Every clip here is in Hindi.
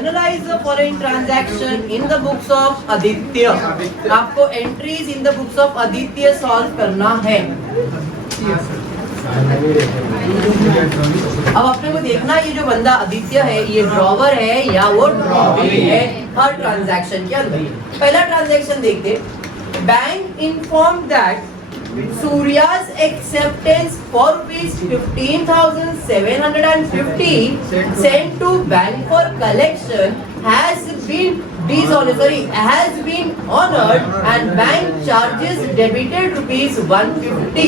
Analyse the following transaction in the books of Aditya. आपको entries in the books of Aditya solve करना है। अब अपने को देखना ये जो बंदा आदित्य है ये ड्रॉवर है या वो ड्रॉवी है हर ट्रांजैक्शन के अंदर। पहला ट्रांजैक्शन देखते। Bank inform that Surya's acceptance for rupees 15,750 sent to bank for collection has been honored and bank charges debited rupees 150।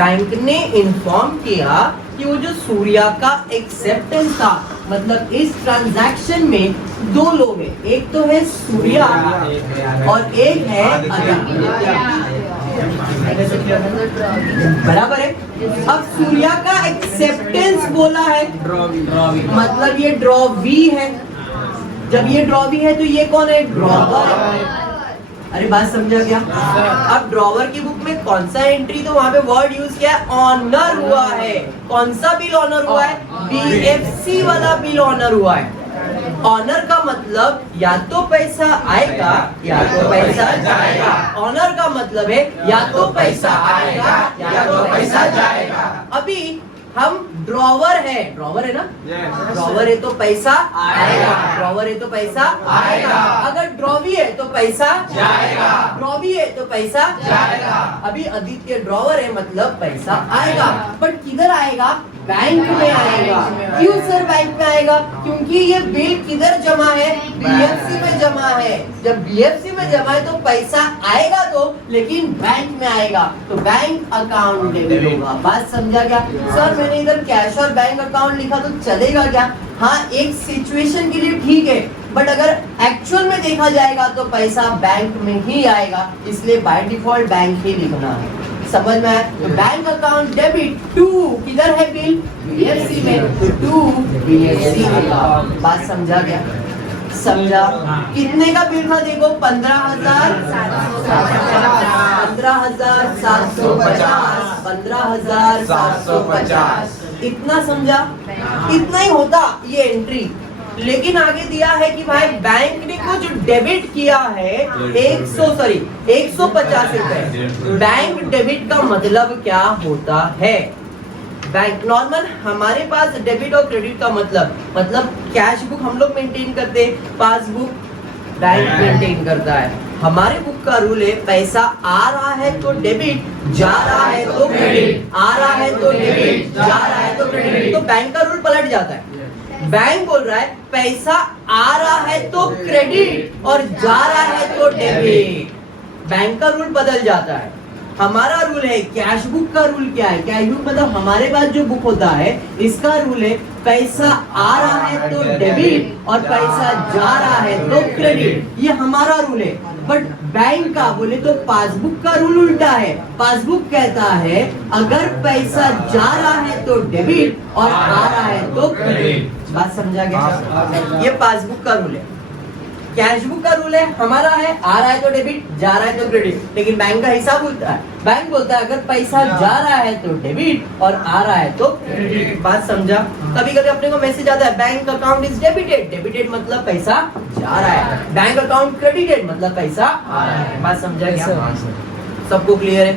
Bank ने इन्फॉर्म किया कि वो जो सूर्या का एक्सेप्टेंस था, मतलब इस ट्रांजैक्शन में दो लोग हैं, एक तो है सूर्या और एक है आदित्य। बराबर है। अब सूर्या का एक्सेप्टेंस बोला है मतलब ये ड्रॉवी है। जब ये ड्रॉवी है तो ये कौन है? ड्रॉवर। अरे बात समझा क्या? अब ड्रॉवर की बुक में कौन सा एंट्री, तो वहां पे वर्ड यूज किया है ऑनर हुआ है। कौन सा बिल ऑनर हुआ है? बीएफसी वाला बिल ऑनर हुआ है। ऑनर का मतलब या तो पैसा आएगा या तो पैसा जाएगा। ऑनर का मतलब है या तो पैसा आएगा या तो पैसा जाएगा। अभी हम ड्रॉवर है ना? ड्रॉवर है तो पैसा आएगा, ड्रॉवर है तो पैसा आएगा। अगर ड्रॉवी है तो पैसा जाएगा, ड्रॉवी है तो पैसा जाएगा। अभी आदित्य ड्रॉवर है मतलब पैसा आएगा, बट किधर आएगा? बैंक में आएगा। क्यों सर बैंक में आएगा? क्योंकि ये बिल किधर जमा है? बीएफसी में जमा है। जब बीएफसी में जमा है तो पैसा आएगा तो, लेकिन बैंक में आएगा तो बैंक अकाउंट डेबिट होगा। बात समझा क्या? सर मैंने इधर कैश और बैंक अकाउंट लिखा तो चलेगा क्या? हाँ, एक सिचुएशन के लिए ठीक है, बट अगर एक्चुअल में देखा जाएगा तो पैसा बैंक में ही आएगा, इसलिए बाय डिफॉल्ट बैंक ही लिखना है। समझ में आया? तो बैंक अकाउंट डेबिट टू किधर है बिल? बीएफसी में, तो टू बीएफसी अकाउंट। बात समझा क्या? समझा? कितने का बिल था देखो? 15,750 इतना समझा? इतना ही होता ये एंट्री। लेकिन आगे दिया है कि भाई बैंक ने कुछ डेबिट किया है 150 रुपए। बैंक डेबिट का मतलब क्या होता है? बैंक नॉर्मल हमारे पास डेबिट और क्रेडिट का मतलब कैश बुक हम लोग मेंटेन करते हैं, पासबुक बैंक मेंटेन करता है। हमारे बुक का रूल है पैसा आ रहा है तो डेबिट, जा रहा है तो क्रेडिट, आ रहा है तो डेबिट, जा रहा है तो क्रेडिट। तो बैंक का रूल पलट जाता है। बैंक बोल रहा है पैसा आ रहा है तो क्रेडिट और जा रहा है तो डेबिट। बैंक का रूल बदल जाता है। हमारा रूल है कैश बुक का रूल क्या है? कैश बुक मतलब हमारे पास जो बुक होता है इसका रूल है पैसा आ रहा है तो डेबिट और पैसा जा रहा है तो क्रेडिट। ये हमारा रूल है। बट बैंक का बोले तो पासबुक का रूल उल्टा है। पासबुक कहता है अगर पैसा जा रहा है तो डेबिट और आ रहा है तो क्रेडिट। बात समझा क्या? ये पासबुक का रूल है। कैश बुक का रूल है हमारा है आ रहा है तो डेबिट, जा रहा है तो क्रेडिट। लेकिन बैंक का हिसाब होता है, बैंक बोलता है अगर पैसा जा रहा है तो डेबिट और आ रहा है तो क्रेडिट। बात समझा? कभी कभी अपने को मैसेज आता है bank account is debited. Debited मतलब पैसा जा रहा है, बैंक अकाउंट क्रेडिटेड मतलब पैसा आ रहा है। बात समझा क्या? सबको क्लियर है?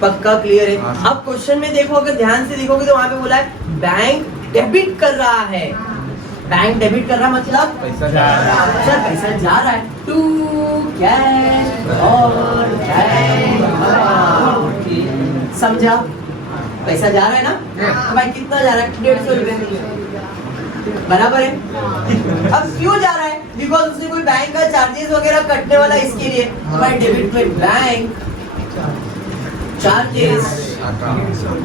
पक्का क्लियर है? अब क्वेश्चन में देखो, अगर ध्यान से देखोगे तो वहां पे बोला है बैंक डेबिट कर रहा है। बैंक डेबिट कर रहा मतलब पैसा जा रहा है। सर पैसा जा रहा है टू कैश और बैंक। समझा? पैसा जा रहा है ना? तो भाई कितना जा रहा है? 150 रुपए। बराबर है। अब क्यों जा रहा है? बिकॉज उसने कोई बैंक का चार्जेस वगैरह कटने वाला इसके लिए। भाई डेबिट में बैंक चार्जेस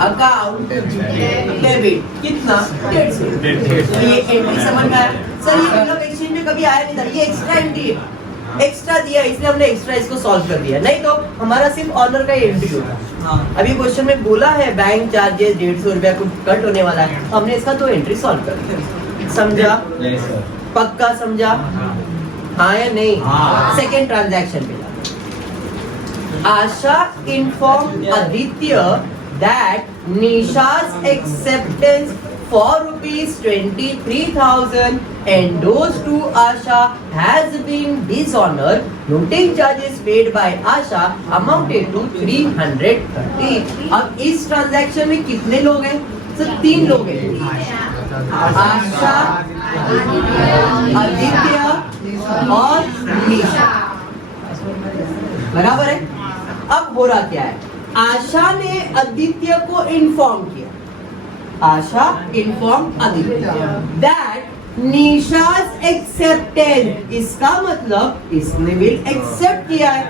अकाउंट डेबिट कितना? 150। ये एंट्री समझ में आया? सर ये मतलब एक्सचेंज में कभी आया नहीं था, ये एक्स्ट्रा एंट्री है। एक्स्ट्रा दिया इसलिए हमने एक्स्ट्रा इसको सॉल्व कर दिया, नहीं तो हमारा सिर्फ ऑनर का एंट्री होता। अभी क्वेश्चन में बोला है बैंक चार्जेस 150 रुपया कुछ कट होने वाला है, हमने इसका तो एंट्री सॉल्व कर दिया। समझा? पक्का समझा? हाँ या नहीं? सेकेंड ट्रांजैक्शन पे Asha informed Aditya that Nisha's acceptance for ₹23,000 endorsed to Asha has been dishonored. Noting charges paid by Asha amounted to 330. अब इस ट्रांजैक्शन में कितने लोग हैं? सिर्फ 3 लोग हैं, आशा, आदित्य और निशा। बराबर है। अब हो रहा क्या है, आशा ने आदित्य को इन्फॉर्म किया, आशा इन्फॉर्म आदित्य दैट निशा's एक्सेप्टेंस, इसका मतलब इसने बिल एक्सेप्ट किया है,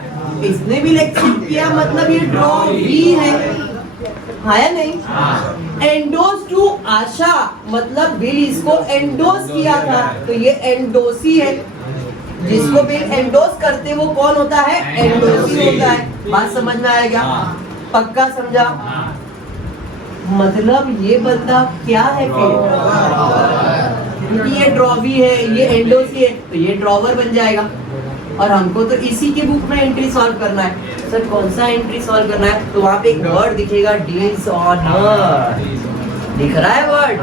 इसने बिल एक्सेप्ट किया मतलब ये ड्रॉ भी है या नहीं? एंडोस टू आशा मतलब बिल इसको एंडोस किया था, तो ये एंडोसी है। जिसको बिल एंडोस करते वो कौन होता है? एंडोसी होता है। बात समझ में आएगा? पक्का समझा? मतलब ये बंदा क्या है फिर? ये ड्रॉवी है, ये एंडोसी है, तो ये ड्रॉवर बन जाएगा। और हमको तो इसी के बुक में एंट्री सॉल्व करना है। सर कौन सा एंट्री सॉल्व करना है? तो वहाँ पे एक वर्ड दिखेगा, डिसऑनर, दिख रहा है वर्ड।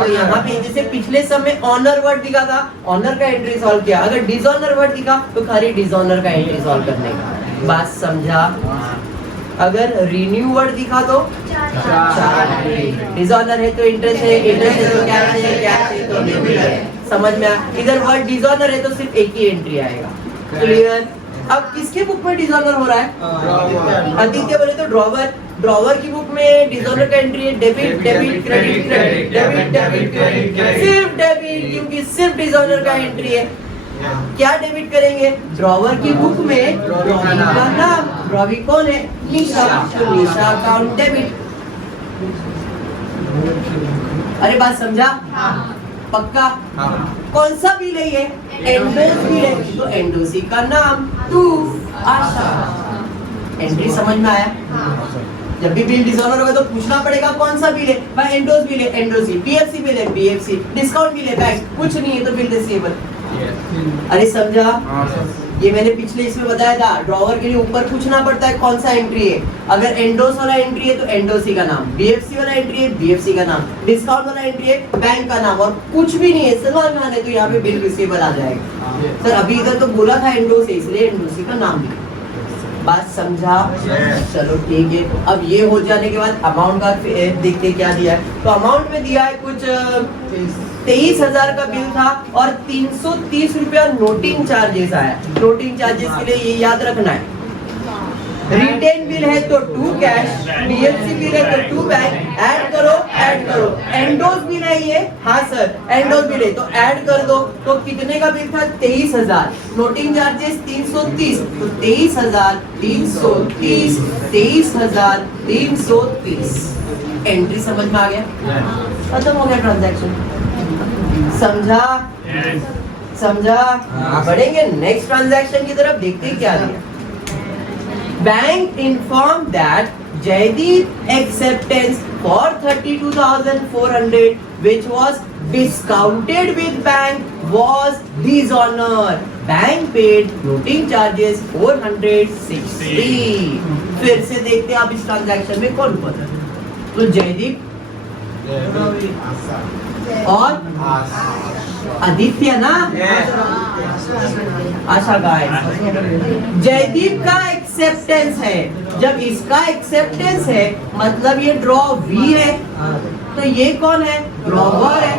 तो यहाँ पे जैसे पिछले समय ऑनर वर्ड दिखा था, ऑनर का एंट्री सॉल्व किया। अगर डिसऑनर वर्ड दिखा तो खाली डिसऑनर का एंट्री सॉल्व करने का। बात समझा? अगर रिन्यू वर्ड दिखा तो डिसऑनर है तो इंटरेस्ट है, इंटरेस्ट है तो कैश है, कैश है तो डेबिट है। समझ में आया? इधर वर्ड डिसऑनर है तो सिर्फ एक ही एंट्री आएगा। क्लियर? अब किसके बुक में डिसऑनर हो रहा है? आदित्य बोले तो ड्रॉवर, ड्रॉवर की बुक में डिसऑनर का एंट्री है debit, debit, credit, credit, debit, debit, credit, सिर्फ डेबिट, क्योंकि सिर्फ डिसऑनर का एंट्री है। क्या डेबिट करेंगे? ड्रॉवर की बुक में ड्रॉवी का नाम, ड्रॉवी कौन है? निशा, तो निशा अकाउंट डेबिट। अरे बात समझा? पक्का? कौन सा बिल है ये? एंडोस बिल है, तो एंडोसी का नाम टू आशा। एंट्री समझ में आया? जब भी बिल डिसऑनर होगा तो पूछना पड़ेगा कौन सा बिल है? भाई एंडोस बिल है, एंडोसी, बीएफसी बिल है, बीएफसी, डिस्काउंट बिल है, बैंक, कुछ नहीं है तो बिल रिसीवेबल। अरे समझा? ये मैंने पिछले इसमें बताया था, ड्रॉवर के लिए ऊपर पूछना पड़ता है कौन सा एंट्री है। अगर एंडोस वाला एंट्री है तो एंडोसी का नाम, बीएफसी वाला एंट्री है बीएफसी का नाम, डिस्काउंट वाला एंट्री है बैंक का नाम, और कुछ भी नहीं है सलमान खान है तो यहाँ पे बिल रिसीवेबल आ जाएगा। सर अभी इधर तो बोला था एंडोस है, इसलिए एंडोसी का नाम दिया। बात समझा? चलो ठीक है। अब ये हो जाने के बाद अमाउंट का देखते क्या दिया है। तो अमाउंट में दिया है कुछ 23,000 का बिल था और 330 रुपया नोटिंग चार्जेस आया। नोटिंग चार्जेस के लिए ये याद रखना है, रिटेन बिल है तो 2 कैश, बीएफसी बिल है तो 2 बैंक, ऐड करो, ऐड करो। एंडोस बिल है ये, हाँ सर एंडोस बिल है तो ऐड कर दो। तो कितने का बिल था? 23,000, नोटिंग चार्जेस 330, तो 23,330, 23,330। एंट्री समझ में आ गया? खत्म हो गया ट्रांजैक्शन। समझा? समझा? बढ़ेंगे नेक्स्ट ट्रांजैक्शन की तरफ, देखते हैं क्या दिया। Bank informed that Jaideep acceptance for 32,400 which was discounted with bank was dishonored. Bank paid noting charges 460. फिर से देखते हैं आप इस ट्रांजैक्शन में कौन कौन है। तो जयदीप और आदित्य ना, आशा का है। जयदीप का एक्सेप्टेंस है, जब इसका एक्सेप्टेंस है मतलब ये ड्रॉ वी है, तो ये कौन है? ड्रॉवर है।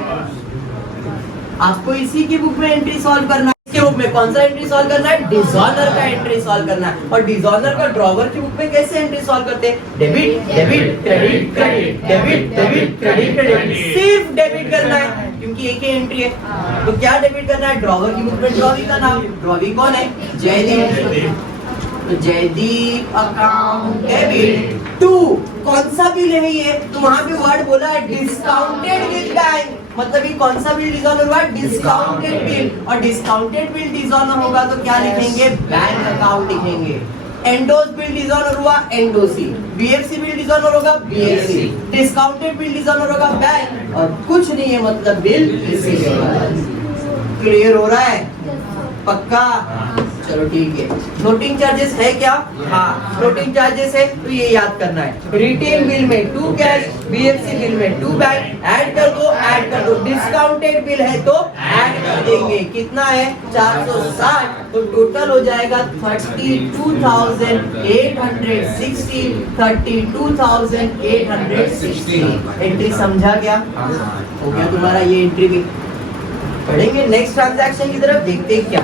आपको इसी की बुक में एंट्री सॉल्व करना है। इसके बुक में कौन सा एंट्री सॉल्व करना है? डिसऑनर का एंट्री सॉल्व करना है। और डिसऑनर का ड्रॉवर की बुक में कैसे एंट्री सॉल्व करते हैं? Debit, debit, credit, credit, debit, debit, credit, credit, सिर्फ डेबिट करना है क्योंकि एक ही एंट्री है। तो क्या डेबिट करना है? ड्रॉवर की बुक में ड्रॉवी का नाम, ड्रॉवी कौन है? जयदीप। तो जयदीप अकाउंट डेबिट टू कौन सा बिल है ये? तो वहां पे वर्ड बोला है डिस्काउंटेड विद बैंक, मतलब ये कौन सा बिल डिसऑनर हुआ? Discounted bill. और डिस्काउंटेड बिल डिसऑनर होगा तो क्या लिखेंगे? बैंक अकाउंट लिखेंगे। एंडोस बिल डिसऑनर हुआ एंडोसी, बीएफसी बिल डिसऑनर होगा बीएफसी, डिस्काउंटेड बिल डिसऑनर होगा बैंक, और कुछ नहीं है मतलब बिल रिसीवेबल। क्लियर हो रहा है? पक्का? चलो ठीक है। फ्लोटिंग चार्जेस है क्या? हाँ, फ्लोटिंग चार्जेस है तो ये याद करना है। रिटेल बिल में 2 कैश, बीएफसी बिल में 2 बैंक, ऐड कर दो, ऐड कर दो। डिस्काउंटेड बिल है तो ऐड कर देंगे। कितना है? 460। तो टोटल हो जाएगा 32,860, 32,860। एंट्री समझा क्या? हो गया तुम्हारा ये एंट्री भी। पढ़ेंगे नेक्स्ट ट्रांजैक्शन की तरफ, देखते हैं क्या।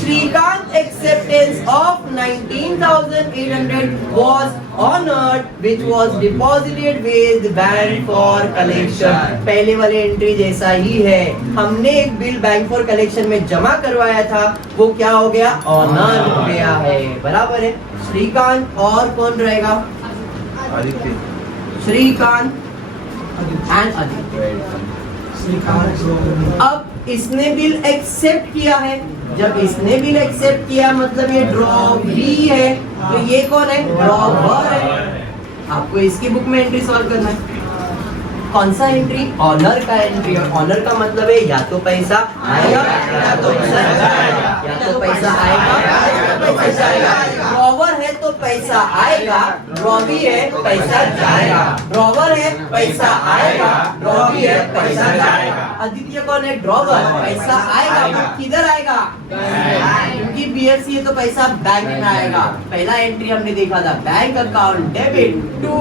Srikanth acceptance of 19,800 was honored, which was deposited with bank for collection. पहले वाले एंट्री जैसा ही है, हमने एक बिल बैंक फॉर कलेक्शन में जमा करवाया था, वो क्या हो गया? ऑनर हो गया है। बराबर है। श्रीकांत और कौन रहेगा? श्रीकांत एंड आदित्य। अब इसने बिल एक्सेप्ट किया है, जब इसने बिल एक्सेप्ट किया मतलब ये ड्रॉवी है, तो ये कौन है? ड्रॉवर है। आपको इसकी बुक में एंट्री सॉल्व करना है। कौन सा एंट्री? ऑनर का एंट्री। और ऑनर का मतलब है या तो पैसा आएगा या तो पैसा जाएगा, या तो पैसा आएगा या तो पैसा जाएगा। ड्रॉवर है तो पैसा आएगा, ड्रॉवी है पैसा जाएगा। ड्रॉवर है पैसा आएगा, ड्रॉवी है पैसा जाएगा। आदित्य कौन है? ड्रॉवर। पैसा आएगा तो किधर आएगा? क्योंकि बीएफसी है तो पैसा बैंक में आएगा। पहला एंट्री हमने देखा था, bank account debit to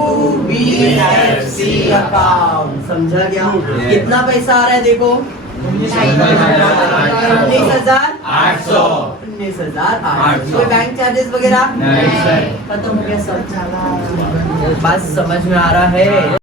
BFC account. समझा क्या? कितना पैसा आ रहा है देखो? 19,800। 19,800। कोई बैंक चार्जेस वगैरह खत्म हो गया सब। बात समझ में आ रहा है?